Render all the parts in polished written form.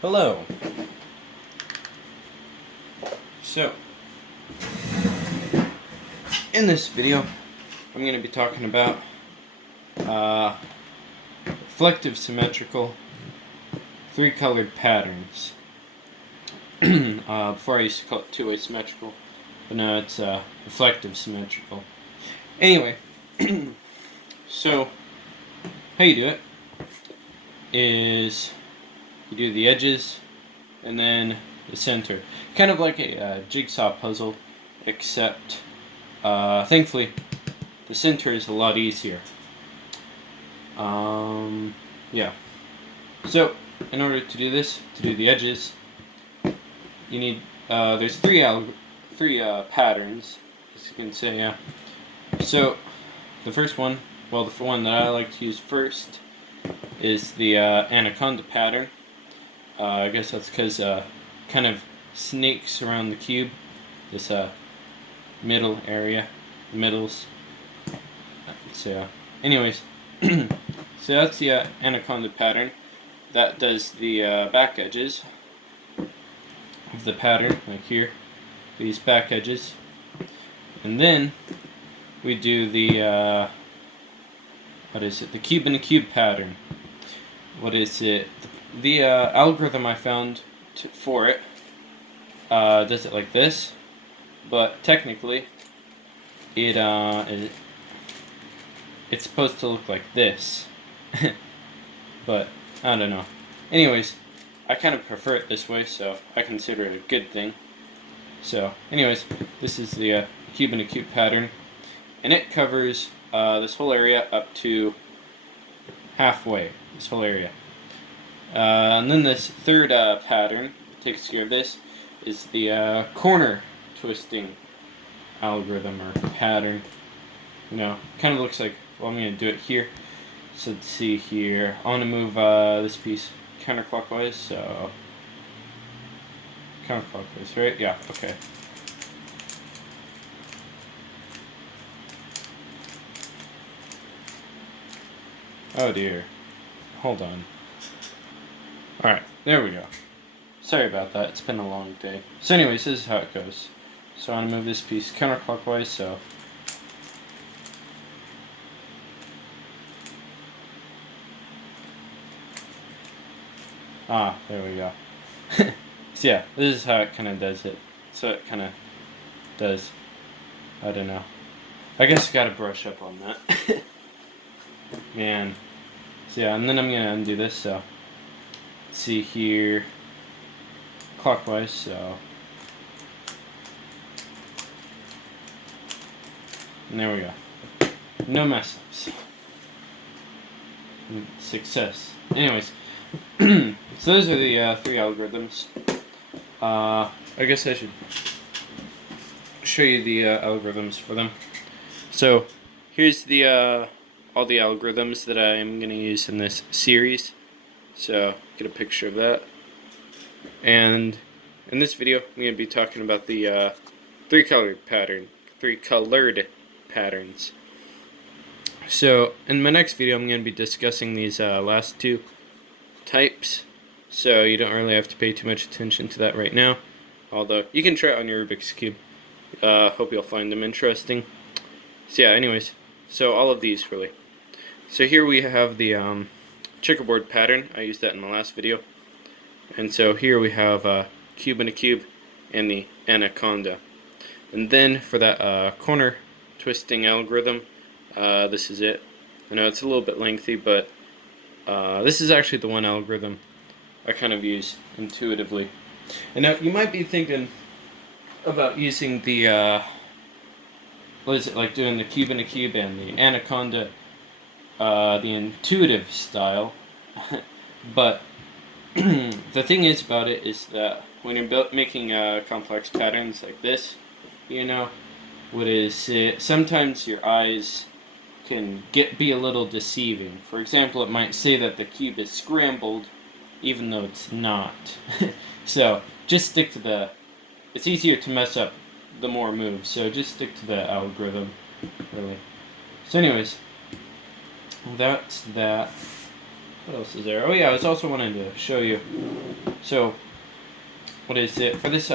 Hello. So, in this video, I'm going to be talking about reflective symmetrical three-colored patterns. Before I used to call it two-way symmetrical, but now it's reflective symmetrical. Anyway, so how you do it is you do the edges and then the center. Kind of like a jigsaw puzzle, except thankfully the center is a lot easier. Yeah. So in order to do this, to do the edges, you need there's three patterns, as you can say. Yeah. So the first one, well, the one that I like to use first is the Anaconda Pattern. I guess that's because kind of snakes around the cube, this middle area, middles. So anyways, so that's the Anaconda Pattern. That does the back edges of the pattern, like here, these back edges. And then we do the what is it? The Cuban pattern. What is it? The algorithm I found for it does it like this, but technically it's supposed to look like this. But I don't know. Anyways, I kind of prefer it this way, so I consider it a good thing. So anyways, this is the Cuban pattern, and it covers this whole area up to halfway, this whole area. And then this third pattern takes care of this, is the corner twisting algorithm or pattern. You know, kind of looks like, well, I'm going to do it here. So let's see here. I want to move this piece counterclockwise, so counterclockwise, right? Yeah, okay. Oh dear. Hold on. Alright, there we go. Sorry about that, it's been a long day. So anyways, this is how it goes. So I want to move this piece counterclockwise, so there we go. So yeah, this is how it kind of does it. So it kind of does, I don't know. I guess I gotta brush up on that. Man. So yeah, and then I'm gonna undo this, so see here, clockwise, so and there we go. No mess ups. Success. Anyways, so those are the three algorithms. I guess I should show you the algorithms for them. So here's the all the algorithms that I'm going to use in this series. So get a picture of that. And in this video, I'm going to be talking about the three-colored patterns. So in my next video, I'm going to be discussing these last two types. So you don't really have to pay too much attention to that right now. Although you can try it on your Rubik's Cube. Hope you'll find them interesting. So yeah, anyways, so all of these really. So here we have the checkerboard pattern. I used that in my last video. And so here we have Cuban and the Anaconda. And then for that corner twisting algorithm, this is it. I know it's a little bit lengthy, but this is actually the one algorithm I kind of use intuitively. And now you might be thinking about using the what is it, like doing the Cuban and the Anaconda the intuitive style. But the thing is about it is that when you're making complex patterns like this, you know, what is it, sometimes your eyes can be a little deceiving. For example, it might say that the cube is scrambled even though it's not. So just stick to it's easier to mess up the more moves, so just stick to the algorithm, really. So anyways, that's that. what else is there? Oh yeah, I was also wanting to show you. So, what is it for this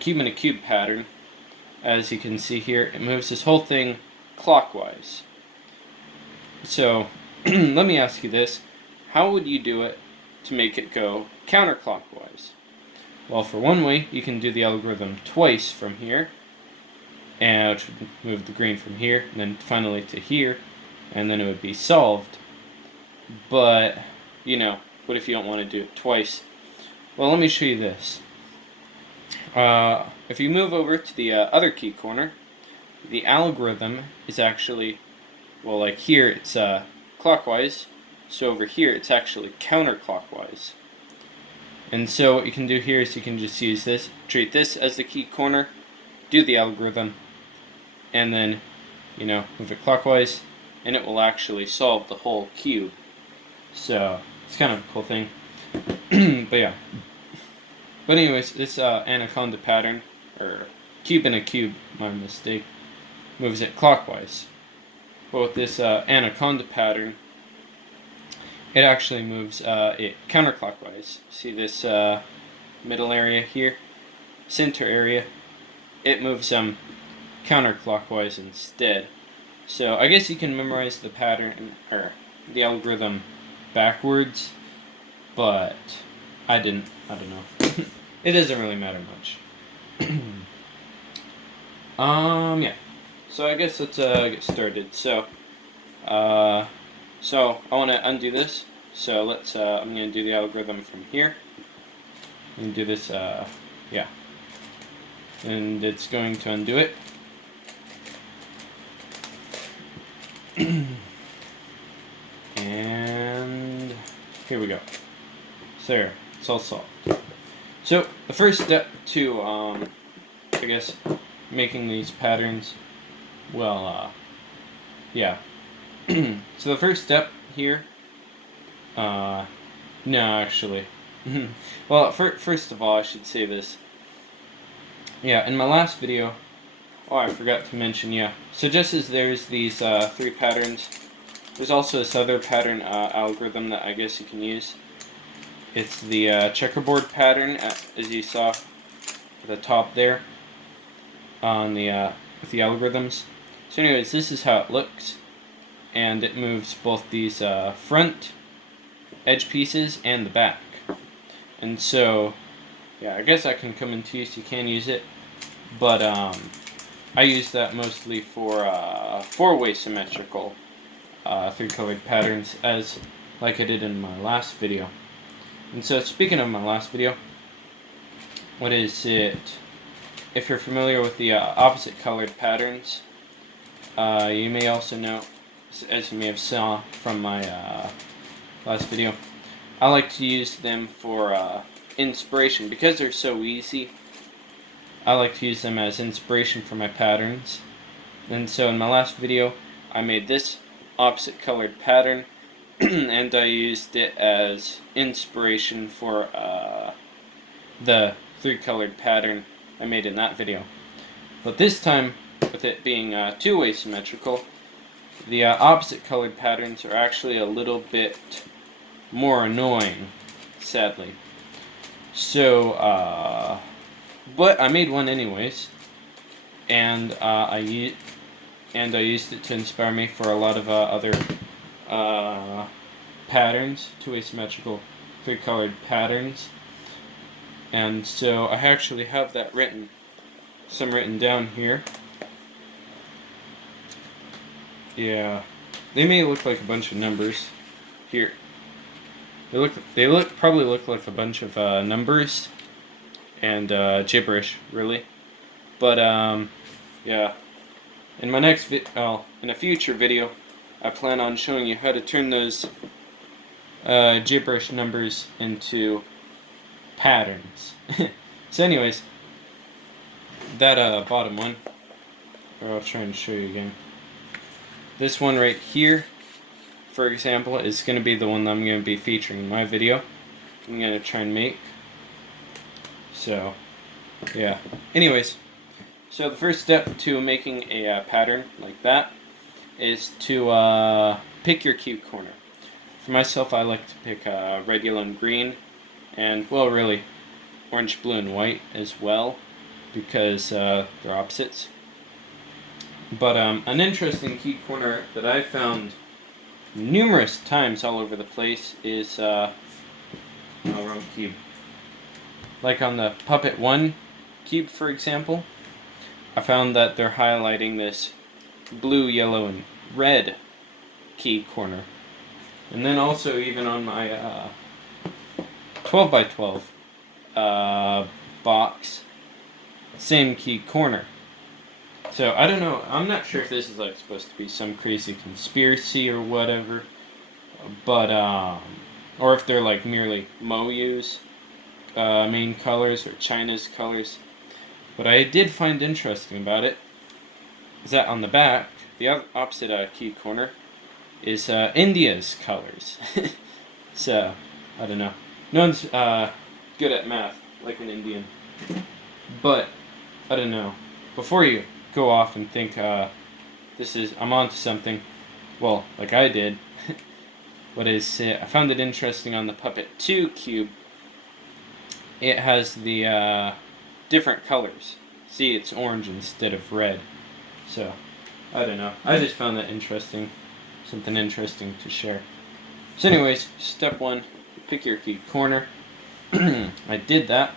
Cuban pattern? As you can see here, it moves this whole thing clockwise. So, let me ask you this: how would you do it to make it go counterclockwise? Well, for one way, you can do the algorithm twice from here, and which would move the green from here, and then finally to here, and then it would be solved. But, you know, what if you don't want to do it twice? Well, let me show you this. If you move over to the other key corner, the algorithm is actually, well, like here it's clockwise, so over here it's actually counterclockwise. And so what you can do here is you can just use this, treat this as the key corner, do the algorithm, and then, you know, move it clockwise, and it will actually solve the whole cube. So, it's kind of a cool thing. But yeah. But anyways, this Anaconda pattern, or Cuban, my mistake, moves it clockwise. But with this Anaconda pattern, it actually moves it counterclockwise. See this middle area here? Center area? It moves counterclockwise instead. So I guess you can memorize the pattern, or the algorithm backwards, but I didn't. I don't know. It doesn't really matter much. Yeah. So I guess let's get started. So I want to undo this. So let's. I'm going to do the algorithm from here. And do this. Yeah. And it's going to undo it. And here we go. So there, it's all solved. So the first step to, I guess, making these patterns, well, yeah. So the first step here, no, actually, well, first of all, I should say this. Yeah, in my last video, oh, I forgot to mention, yeah. So just as there's these 3 patterns, there's also this other pattern algorithm that I guess you can use. It's the checkerboard pattern, as you saw at the top there, on the with the algorithms. So anyways, this is how it looks, and it moves both these front edge pieces and the back. And so, yeah, I guess that can come into use. You can use it, but I use that mostly for 4-way symmetrical 3-colored patterns, as like I did in my last video. And so, speaking of my last video, what is it? If you're familiar with the opposite colored patterns, you may also know, as you may have saw from my last video, I like to use them for inspiration. Because they're so easy, I like to use them as inspiration for my patterns. And so in my last video, I made this opposite colored pattern, and I used it as inspiration for the 3-colored pattern I made in that video. But this time, with it being 2-way symmetrical, the opposite colored patterns are actually a little bit more annoying, sadly. So, but I made one anyways, and I used it to inspire me for a lot of other patterns, 2-way symmetrical 3-colored patterns. And so I actually have that written, some written down here. Yeah, they may look like a bunch of numbers here. They probably look like a bunch of numbers and gibberish, really. But yeah, in my next in a future video, I plan on showing you how to turn those gibberish numbers into patterns. So anyways, that bottom one, I'll try and show you again. This one right here, for example, is going to be the one that I'm going to be featuring in my video. I'm going to try and make. So, yeah. Anyways, so the first step to making a pattern like that is to pick your cube corner. For myself, I like to pick red, yellow, and green, and, well, really, orange, blue, and white as well, because they're opposites. But an interesting key corner that I found numerous times all over the place is, wrong cube. Like on the Puppet 1 cube, for example, I found that they're highlighting this blue, yellow, and red key corner. And then also even on my 12 by 12 box, same key corner. So I don't know, I'm not sure if this is like supposed to be some crazy conspiracy or whatever, but or if they're like merely Moyu's main colors or China's colors. What I did find interesting about it is that on the back, the opposite key corner is India's colors. So, I don't know. No one's good at math, like an Indian. But, I don't know. Before you go off and think, I'm onto something, well, like I did, I found it interesting on the Puppet 2 cube. It has the different colors. See, it's orange instead of red. So, I don't know. I just found that interesting. Something interesting to share. So anyways, step 1, pick your key corner. I did that.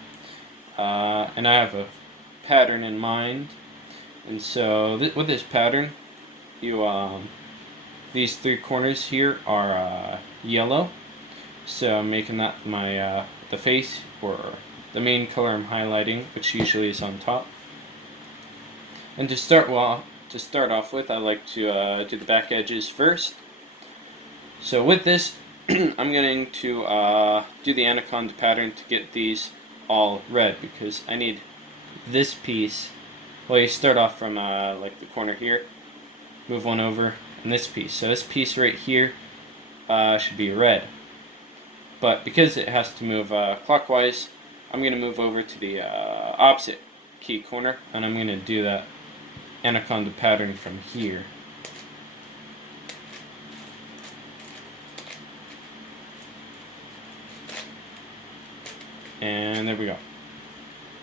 And I have a pattern in mind. And so, with this pattern, these 3 corners here are yellow. So I'm making that my the face, or the main color I'm highlighting, which usually is on top. And to start off with, I like to do the back edges first. So with this, I'm going to do the Anaconda pattern to get these all red, because I need this piece. Well, you start off from like the corner here, move one over, and this piece. So this piece right here should be red. But because it has to move clockwise, I'm going to move over to the opposite key corner, and I'm going to do that Anaconda pattern from here. And there we go.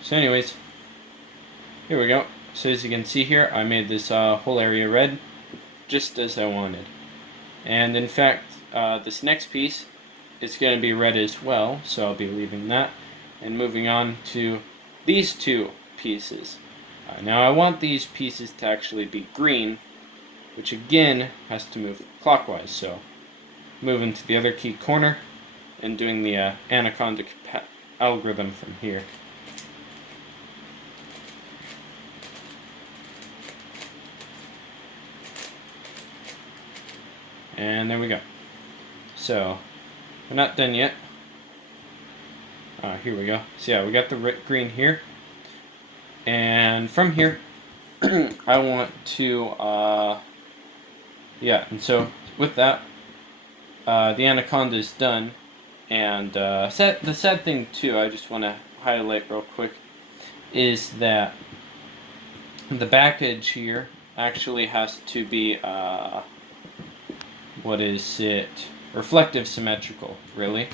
So anyways, here we go. So as you can see here, I made this whole area red, just as I wanted. And in fact, this next piece is going to be red as well, so I'll be leaving that. And moving on to these 2 pieces. Now I want these pieces to actually be green, which again has to move clockwise. So moving to the other key corner and doing the Anaconda algorithm from here. And there we go. So we're not done yet. Here we go. So yeah, we got the green here. And from here, I want to, and so with that, the Anaconda is done. And the sad thing too, I just want to highlight real quick, is that the back edge here actually has to be, reflective symmetrical, really.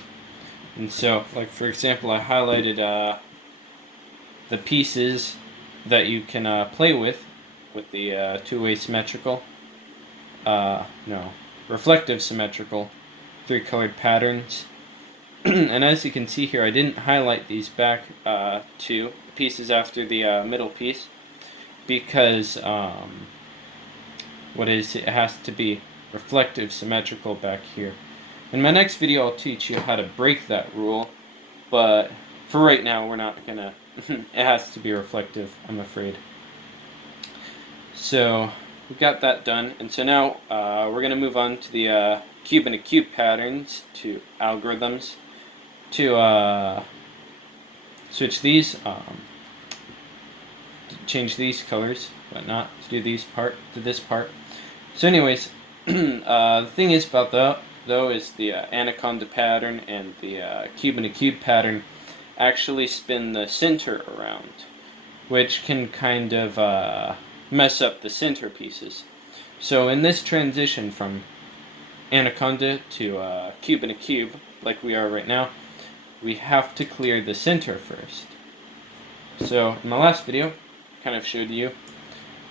And so, like for example, I highlighted the pieces that you can play with the two-way symmetrical, reflective symmetrical 3-colored patterns. And as you can see here, I didn't highlight these back 2 pieces after the middle piece, because it has to be reflective symmetrical back here. In my next video, I'll teach you how to break that rule, but for right now, we're not gonna. It has to be reflective, I'm afraid. So we got that done, and so now we're gonna move on to the Cuban to cube patterns, to algorithms, to switch these, change these colors, whatnot, to do this part. So anyways, the thing is about though is the Anaconda pattern and the Cuban to cube pattern actually spin the center around, which can kind of mess up the center pieces. So in this transition from Anaconda to Cuban a cube, like we are right now, we have to clear the center first. So in my last video, I kind of showed you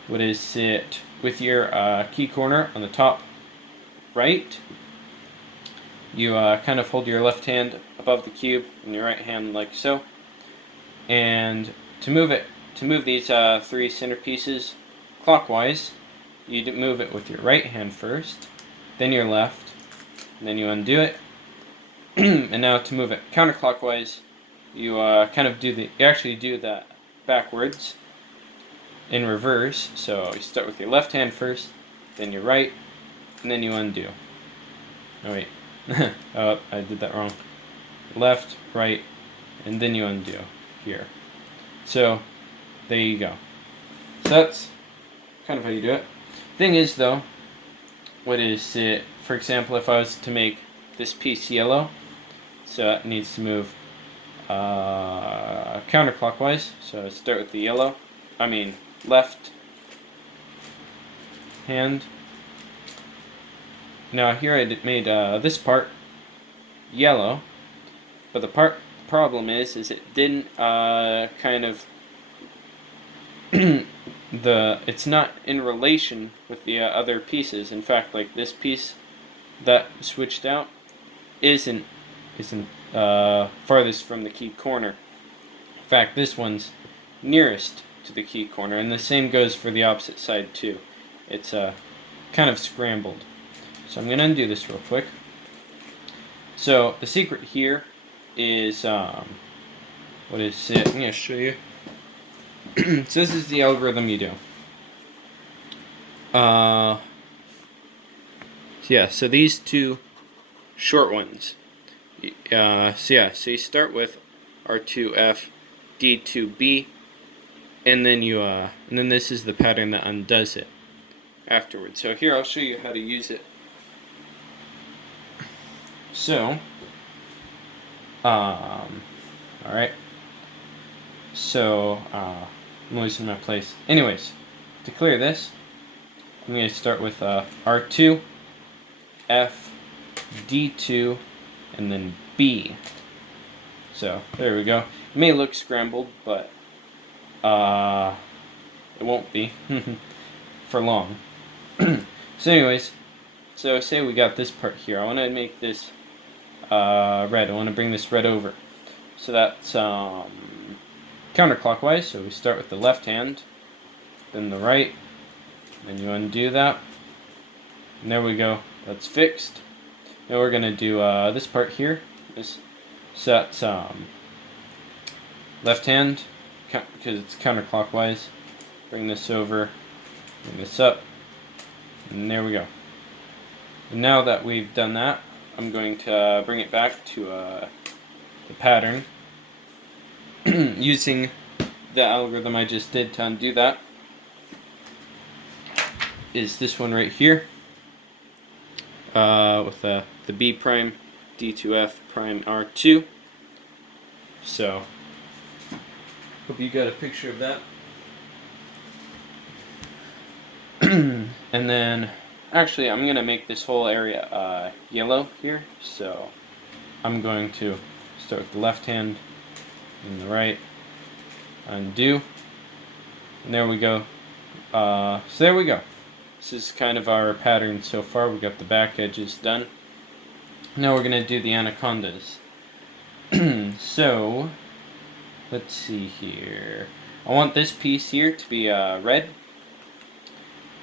what is it with your key corner on the top right. You kind of hold your left hand above the cube and your right hand like so. And to move these three centerpieces clockwise, you move it with your right hand first, then your left, and then you undo it. And now to move it counterclockwise, you actually do that backwards in reverse. So you start with your left hand first, then your right, and then you undo. Oh wait, oh, I did that wrong. Left, right, and then you undo here. So there you go. So that's kind of how you do it. Thing is though, what is it? For example, if I was to make this piece yellow, so it needs to move counterclockwise. So start with the left hand. Now here I made this part yellow, but the problem is it didn't it's not in relation with the other pieces. In fact, like this piece that switched out isn't farthest from the key corner. In fact, this one's nearest to the key corner, and the same goes for the opposite side too. It's kind of scrambled. So I'm going to undo this real quick. So the secret here is what is it? I'm going to show you. So this is the algorithm you do. So these two short ones. So you start with R2F, D2B, and then this is the pattern that undoes it afterwards. So here I'll show you how to use it. So, alright. So, I'm losing my place. Anyways, to clear this, I'm going to start with R2, F, D2, and then B. So, there we go. It may look scrambled, but it won't be for long. So anyways, so say we got this part here. I want to make this red. I want to bring this red over. So that's counterclockwise. So we start with the left hand, then the right, then you undo that. And there we go. That's fixed. Now we're going to do this part here. So that's left hand, because it's counterclockwise. Bring this over, bring this up, and there we go. And now that we've done that, I'm going to bring it back to the pattern using the algorithm I just did to undo that. Is this one right here with the B prime, D2F prime R2. So hope you got a picture of that. And then actually I'm gonna make this whole area yellow here, so I'm going to start with the left hand and the right, undo, and there we go. So there we go. This is kind of our pattern so far. We got the back edges done. Now we're gonna do the anacondas. So let's see here. I want this piece here to be red,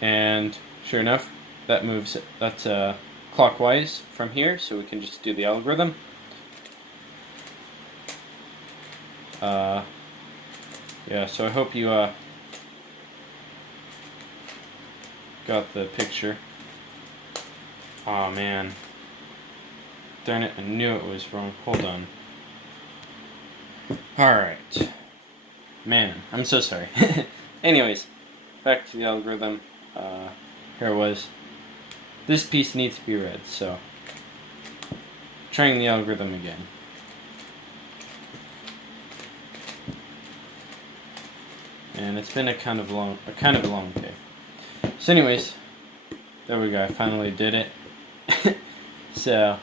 and sure enough, that moves. That's clockwise from here, so we can just do the algorithm. Yeah, so I hope you got the picture. Oh man, darn it! I knew it was wrong. Hold on. Alright. Man, I'm so sorry. Anyways, back to the algorithm. Here it was. This piece needs to be red, so trying the algorithm again. And it's been a kind of long day. So anyways, there we go. I finally did it. So,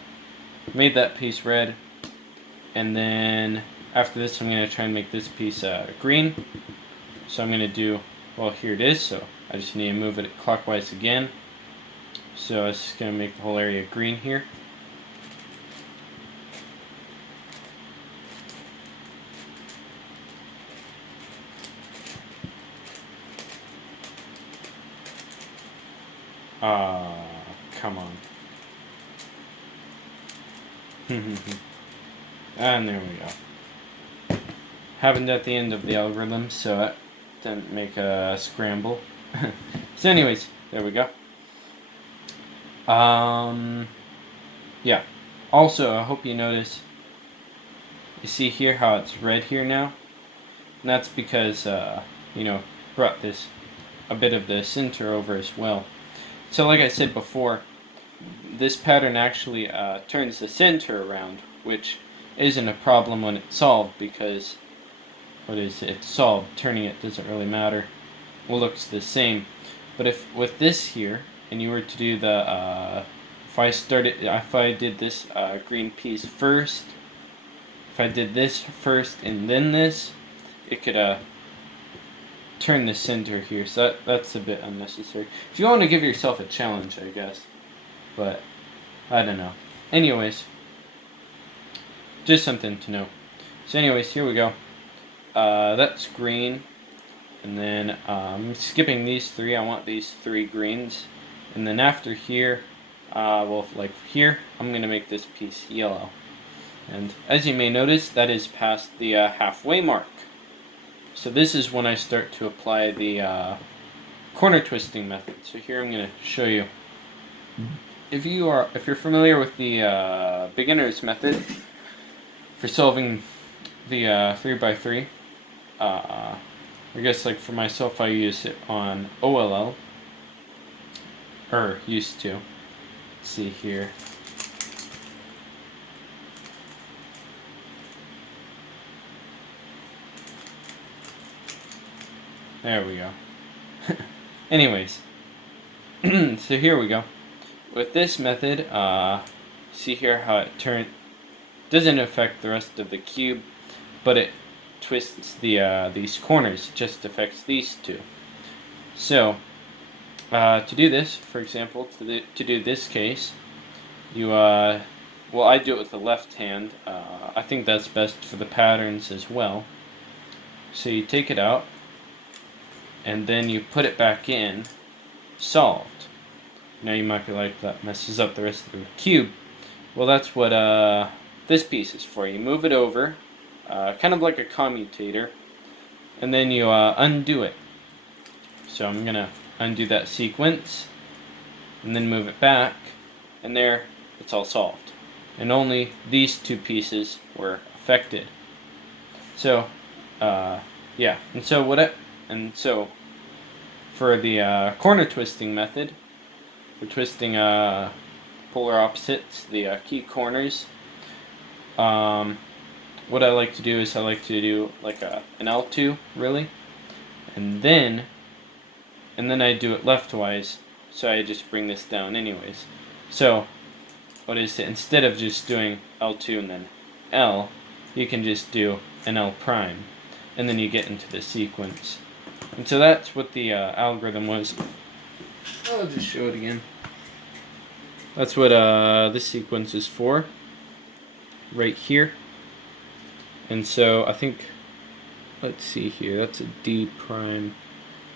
made that piece red, and then after this I'm going to try and make this piece green. So I'm going to do, well, here it is, so I just need to move it clockwise again. So it's just going to make the whole area green here. Come on. And there we go. Happened at the end of the algorithm, so it didn't make a scramble. So anyways, there we go. Yeah. Also, I hope you notice, you see here how it's red here now? And that's because, brought this, a bit of the center over as well. So like I said before, this pattern actually turns the center around, which isn't a problem when it's solved, because it's solved. Turning it doesn't really matter. It looks the same. But if with this here, and you were to do the, if I did this green piece first, if I did this first and then this, it could turn the center here, so that's a bit unnecessary. If you want to give yourself a challenge, I guess. But, I don't know. Anyways, just something to know. So anyways, here we go. That's green. And then, I'm skipping these three. I want these three greens. And then after here, well, like here, I'm going to make this piece yellow. And as you may notice, that is past the halfway mark. So this is when I start to apply the corner twisting method. So here I'm going to show you. If you're familiar with the beginner's method for solving the 3x3, I guess like for myself I use it on OLL, or used to. Let's see here. There we go. Anyways, so here we go. With this method, see here how it doesn't affect the rest of the cube, but it twists these corners. It just affects these two. So, to do this, for example, to do this case, you, well, I do it with the left hand. I think that's best for the patterns as well. So you take it out, and then you put it back in, solved. Now you might be like, that messes up the rest of the cube. Well, that's what this piece is for. You move it over, kind of like a commutator, and then you undo it. So I'm going to undo that sequence, and then move it back, and there, it's all solved. And only these two pieces were affected. So, yeah. And so for the corner twisting method, we're twisting polar opposites, the key corners. What I like to do is I like to do like an L2, really, and then I do it leftwise, so I just bring this down anyways. So what is it? Instead of just doing L2 and then L, you can just do an L prime, and then you get into the sequence. And so that's what the algorithm was. I'll just show it again. That's what this sequence is for, right here. And so I think, let's see here, that's a D prime.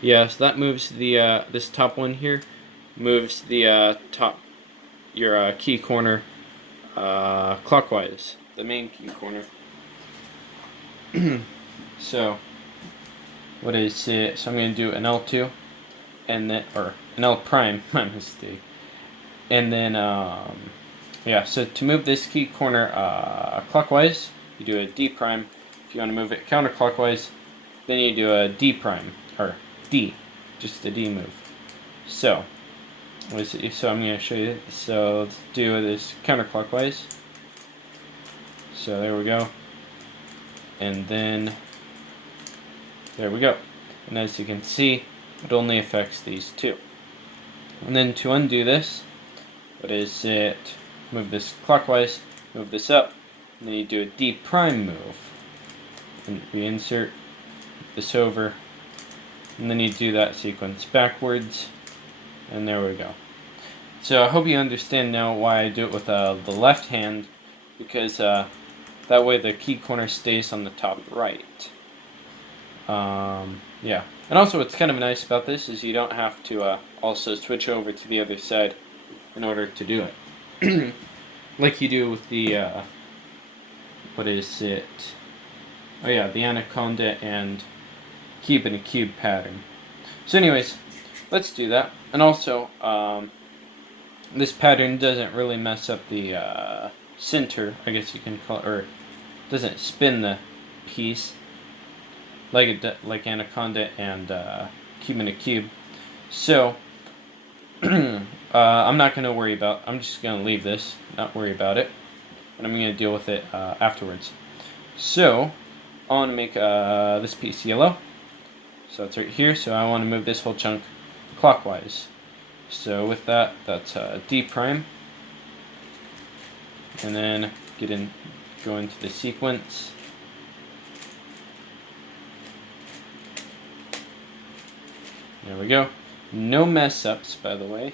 Yeah, so that moves the this top one here, moves the your key corner clockwise, the main key corner. So what is it? So I'm going to do an L2, and then, or an L prime, my mistake. And then, yeah, so to move this key corner clockwise, you do a D prime. If you want to move it counterclockwise, then you do a D prime, or D, just a D move. So, what is it? So I'm going to show you. So let's do this counterclockwise. So there we go. And then, there we go. And as you can see, it only affects these two. And then to undo this, what is it? move this clockwise, move this up, and then you do a D prime move. And reinsert this over, and then you do that sequence backwards, and there we go. So I hope you understand now why I do it with the left hand, because that way the key corner stays on the top right. Yeah, and also what's kind of nice about this is you don't have to also switch over to the other side in order to do it. Like you do with the, what is it? Oh yeah, the Anaconda and Cuban pattern. So anyways, let's do that. And also, this pattern doesn't really mess up the center, I guess you can call it, or doesn't spin the piece like Anaconda and Cuban. So, I'm not going to worry about, I'm just going to leave this, not worry about it, and I'm going to deal with it afterwards. So, I want to make this piece yellow, so it's right here, so I want to move this whole chunk clockwise. So with that, that's D prime, and then go into the sequence. There we go. No mess ups, by the way.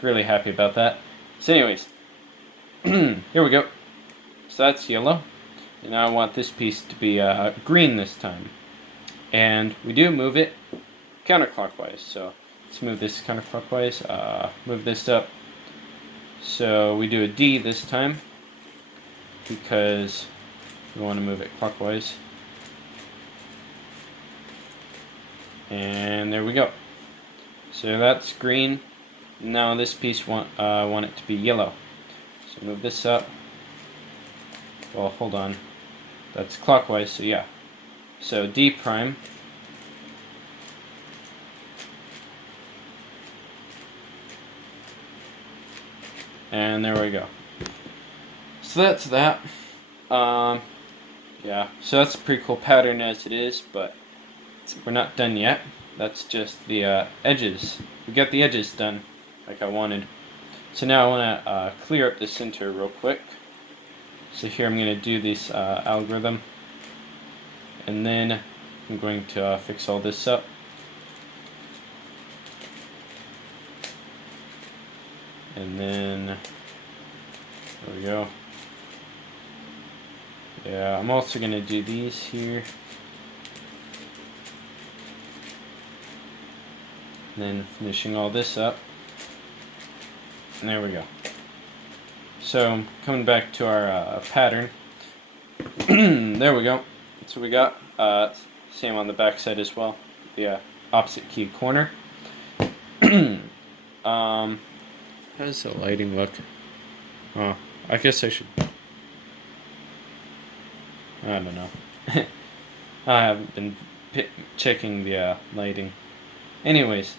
Really happy about that. So anyways, here we go. So that's yellow. And now I want this piece to be green this time. And we do move it counterclockwise. So let's move this counterclockwise. Move this up. So we do a D this time, because we want to move it clockwise. And there we go. So that's green. Now this piece want it to be yellow. So move this up. Well, hold on. That's clockwise, so yeah. So D prime. And there we go. So that's that. Yeah, so that's a pretty cool pattern as it is, but we're not done yet. That's just the edges. We got the edges done like I wanted. So now I want to clear up the center real quick. So here I'm going to do this algorithm. And then I'm going to fix all this up. And then, there we go. Yeah, I'm also going to do these here. And then finishing all this up. And there we go. So, coming back to our pattern. There we go. That's what we got. Same on the back side as well. The opposite key corner. How does the lighting look? Oh, I guess I should... I don't know. I haven't been checking the lighting. Anyways,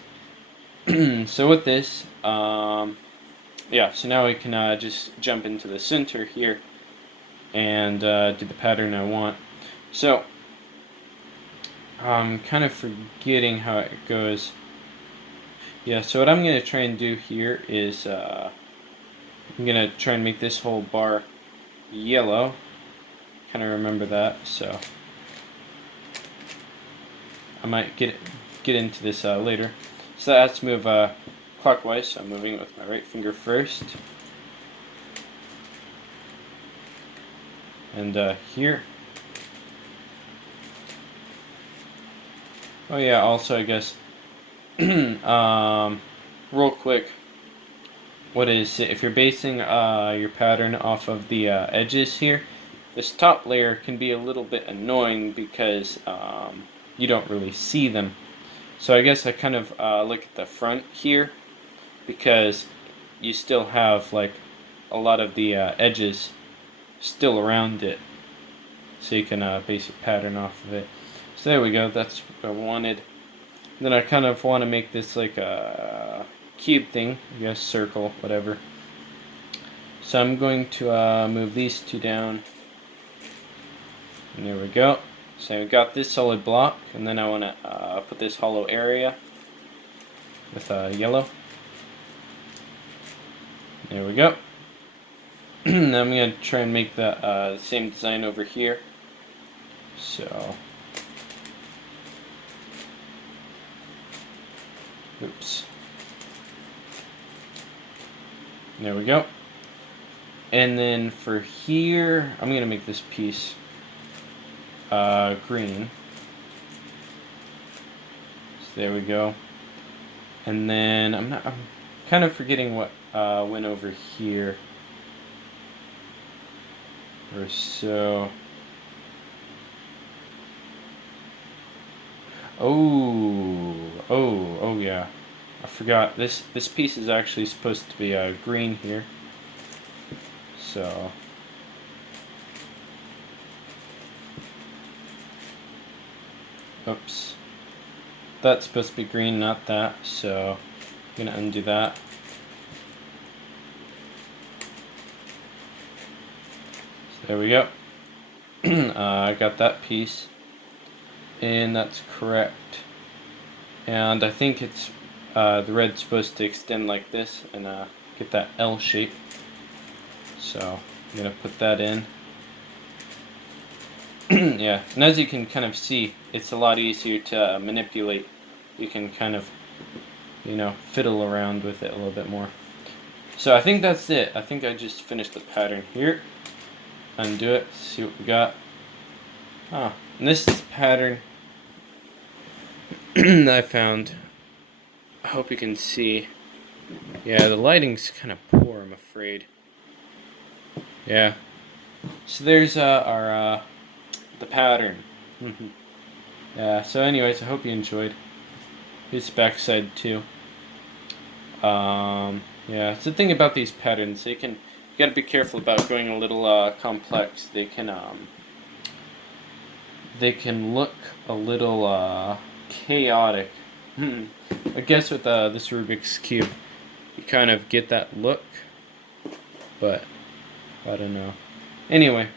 so with this, yeah, so now we can just jump into the center here and do the pattern I want. So, I'm kind of forgetting how it goes. Yeah, so what I'm going to try and do here is, I'm going to try and make this whole bar yellow. Kind of remember that, so I might get into this later. So let's move clockwise, so I'm moving it with my right finger first. And here. Oh yeah, also I guess, real quick, what is it? If you're basing your pattern off of the edges here, this top layer can be a little bit annoying because you don't really see them. So I guess I kind of look at the front here, because you still have like a lot of the edges still around it, so you can base your pattern off of it. So there we go, that's what I wanted. Then I kind of want to make this like a cube thing, I guess, circle, whatever. So I'm going to move these two down. And there we go. So we got this solid block, and then I want to put this hollow area with yellow. There we go. I'm going to try and make the same design over here. So, oops. There we go. And then for here, I'm going to make this piece green. So there we go. And then I'm kind of forgetting what went over here. Or so. Oh yeah. I forgot. This piece is actually supposed to be green here. So. Oops. That's supposed to be green, not that. So I'm gonna undo that. So there we go. I got that piece. And that's correct. And I think it's the red's supposed to extend like this and get that L shape. So I'm gonna put that in. Yeah, and as you can kind of see, it's a lot easier to manipulate. You can kind of, fiddle around with it a little bit more. So I think that's it. I think I just finished the pattern here. Undo it, see what we got. And this is the pattern that I found. I hope you can see. Yeah, the lighting's kind of poor, I'm afraid. Yeah. So there's our the pattern. Yeah. So anyways, I hope you enjoyed. Here's the back side too. Yeah. It's the thing about these patterns. You gotta be careful about going a little complex. They can look a little chaotic. I guess with this Rubik's Cube, you kind of get that look, but I don't know. Anyway,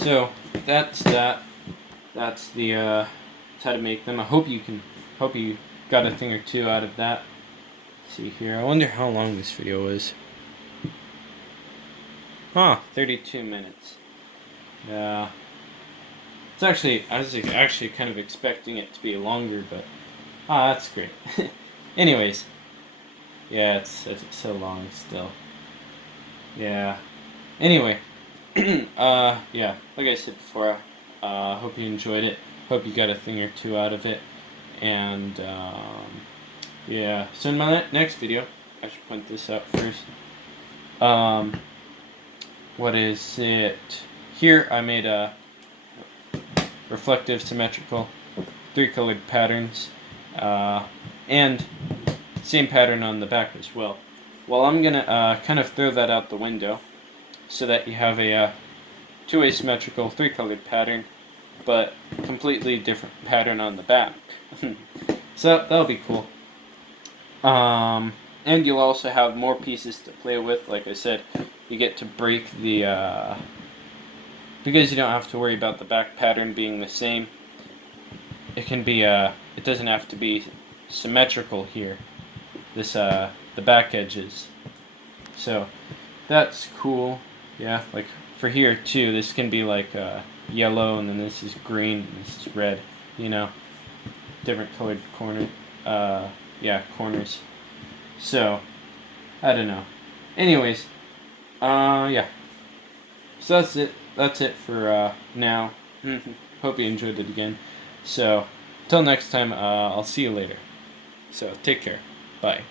so that's that. That's the that's how to make them. I hope you got a thing or two out of that. Let's see here. I wonder how long this video is. 32 minutes. Yeah. It's actually, I was actually kind of expecting it to be longer, but that's great. Anyways, yeah, it's so long still. Yeah. Anyway, yeah, like I said before, hope you enjoyed it. Hope you got a thing or two out of it. And yeah, so in my next video, I should point this out first. What is it? Here I made a reflective, symmetrical, 3-colored patterns, and same pattern on the back as well. Well, I'm gonna kind of throw that out the window, so that you have a 2-way symmetrical, 3-colored pattern, but completely different pattern on the back. So that'll be cool. And you'll also have more pieces to play with. Like I said, you get to break the because you don't have to worry about the back pattern being the same. It can be it doesn't have to be symmetrical here. This the back edges. So that's cool. Yeah, like for here too, this can be like yellow, and then this is green, and this is red. Different colored corners. So I don't know. Anyways, yeah. So that's it for now. Hope you enjoyed it again. So, until next time, I'll see you later. So, take care. Bye.